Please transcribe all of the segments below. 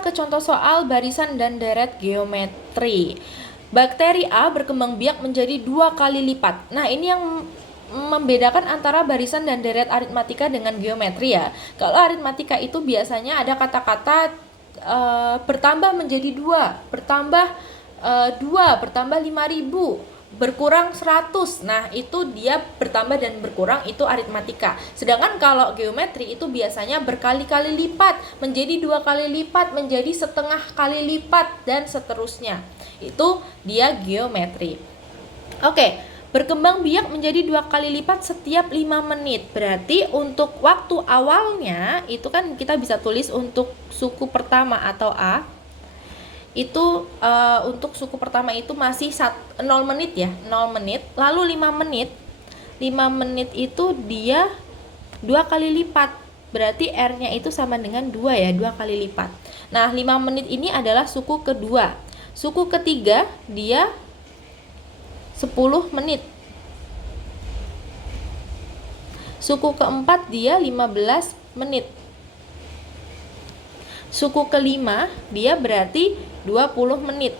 kita ke contoh soal barisan dan deret geometri. Bakteri A berkembang biak menjadi 2 kali lipat. Nah, ini yang membedakan antara barisan dan deret aritmatika dengan geometri ya. Kalau aritmatika itu biasanya ada kata-kata bertambah menjadi 2, bertambah 2, bertambah 5.000, berkurang 100. Nah, itu dia bertambah dan berkurang, itu aritmatika. Sedangkan kalau geometri itu biasanya berkali-kali lipat, menjadi 2 kali lipat, menjadi setengah kali lipat, dan seterusnya. Itu dia geometri. Oke, berkembang biak menjadi 2 kali lipat setiap 5 menit. Berarti untuk waktu awalnya itu kan kita bisa tulis untuk suku pertama atau A. Itu untuk suku pertama itu masih 0 menit ya, 0 menit. Lalu 5 menit. 5 menit itu dia 2 kali lipat. Berarti R-nya itu sama dengan 2 ya, 2 kali lipat. Nah, 5 menit ini adalah suku kedua. Suku ketiga dia 10 menit. Suku keempat dia 15 menit. Suku kelima dia berarti 20 menit.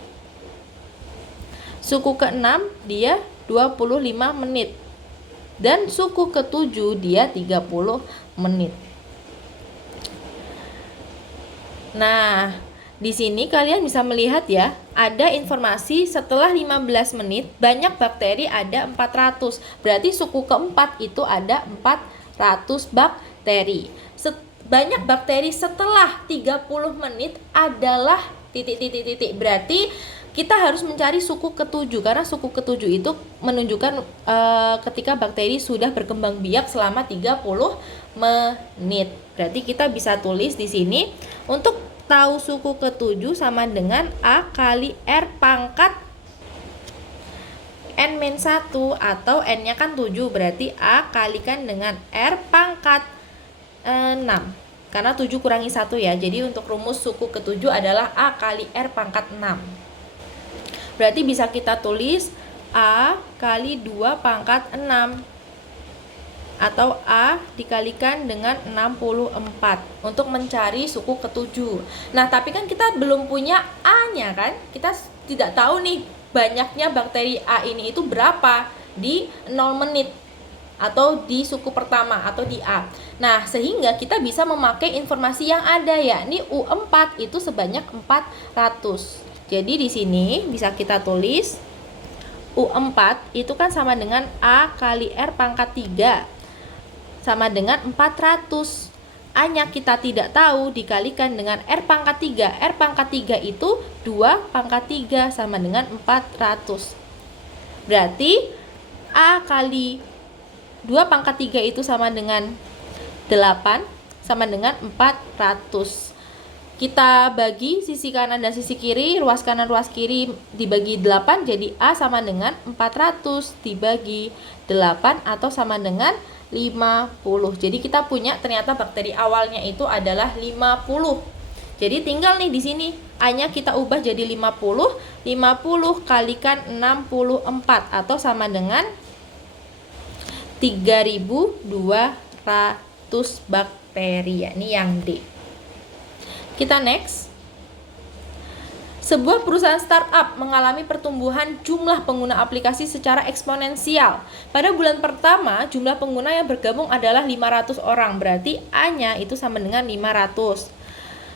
Suku keenam dia 25 menit. Dan suku ketujuh dia 30 menit. Nah, di sini kalian bisa melihat ya, ada informasi setelah 15 menit banyak bakteri ada 400. Berarti suku keempat itu ada 400 bakteri. Banyak bakteri setelah 30 menit adalah titik. Berarti kita harus mencari suku ketujuh, karena suku ketujuh itu menunjukkan ketika bakteri sudah berkembang biak selama 30 menit. Berarti kita bisa tulis di sini untuk tahu suku ketujuh sama dengan A kali R pangkat N-1 atau N-nya kan 7, berarti A kalikan dengan R pangkat 6. Karena 7 kurangi 1 ya. Jadi untuk rumus suku ketujuh adalah A kali R pangkat 6. Berarti bisa kita tulis A kali 2 pangkat 6. Atau A dikalikan dengan 64 untuk mencari suku ketujuh. Nah, tapi kan kita belum punya A-nya kan? Kita tidak tahu nih banyaknya bakteri A ini itu berapa di 0 menit atau di suku pertama atau di A. Nah, sehingga kita bisa memakai informasi yang ada, yakni U4 itu sebanyak 400. Jadi di sini bisa kita tulis U4 itu kan sama dengan A kali R pangkat 3 sama dengan 400. A-nya kita tidak tahu, dikalikan dengan R pangkat 3. R pangkat 3 itu 2 pangkat 3 sama dengan 400. Berarti A kali 2 pangkat 3 itu sama dengan 8 sama dengan 400. Kita bagi sisi kanan dan sisi kiri, ruas kanan ruas kiri dibagi 8, jadi A sama dengan 400 dibagi 8 atau sama dengan 50. Jadi kita punya ternyata bakteri awalnya itu adalah 50. Jadi tinggal nih di sini A-nya kita ubah jadi 50. 50 kalikan 64 atau sama dengan 3.200 bakteri, ya. Ini yang D. Kita next. Sebuah perusahaan startup mengalami pertumbuhan jumlah pengguna aplikasi secara eksponensial. Pada bulan pertama, jumlah pengguna yang bergabung adalah 500 orang, berarti A-nya itu sama dengan 500.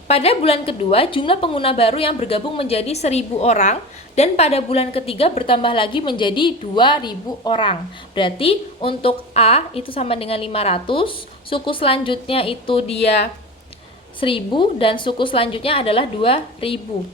Pada bulan kedua, jumlah pengguna baru yang bergabung menjadi 1.000 orang, dan pada bulan ketiga bertambah lagi menjadi 2.000 orang. Berarti untuk A itu sama dengan 500, suku selanjutnya itu dia 1.000, dan suku selanjutnya adalah 2.000.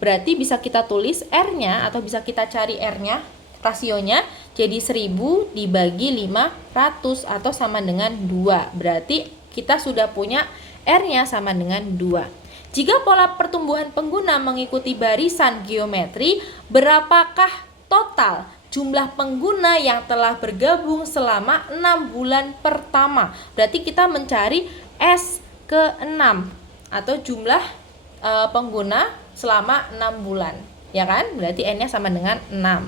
Berarti bisa kita tulis R-nya atau bisa kita cari R-nya, rasionya jadi 1.000 dibagi 500 atau sama dengan 2. Berarti kita sudah punya R-nya sama dengan 2. Jika pola pertumbuhan pengguna mengikuti barisan geometri, berapakah total jumlah pengguna yang telah bergabung selama 6 bulan pertama? Berarti kita mencari S ke-6 atau jumlah pengguna selama 6 bulan, ya kan? Berarti N-nya sama dengan 6.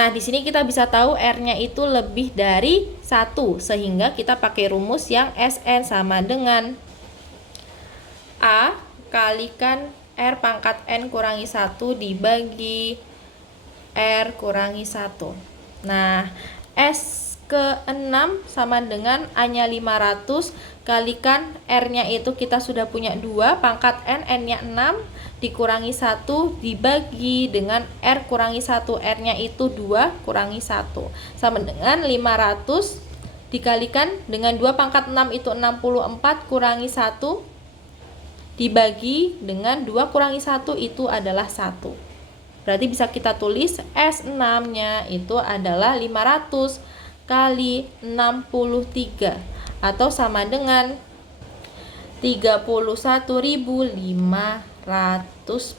Nah, di sini kita bisa tahu R-nya itu lebih dari 1, sehingga kita pakai rumus yang SN sama dengan A kalikan R pangkat N kurangi 1 dibagi R kurangi 1. Nah, S ke-6 sama dengan A-nya 500 kalikan R-nya itu kita sudah punya 2, pangkat N, N-nya 6 dikurangi 1 dibagi dengan R kurangi 1, R-nya itu 2 kurangi 1 sama dengan 500 dikalikan dengan 2 pangkat 6 itu 64 kurangi 1 dibagi dengan 2 kurangi 1 itu adalah 1. Berarti bisa kita tulis S6-nya itu adalah 500 kali 63 atau sama dengan 31.500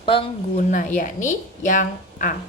pengguna, yakni yang A.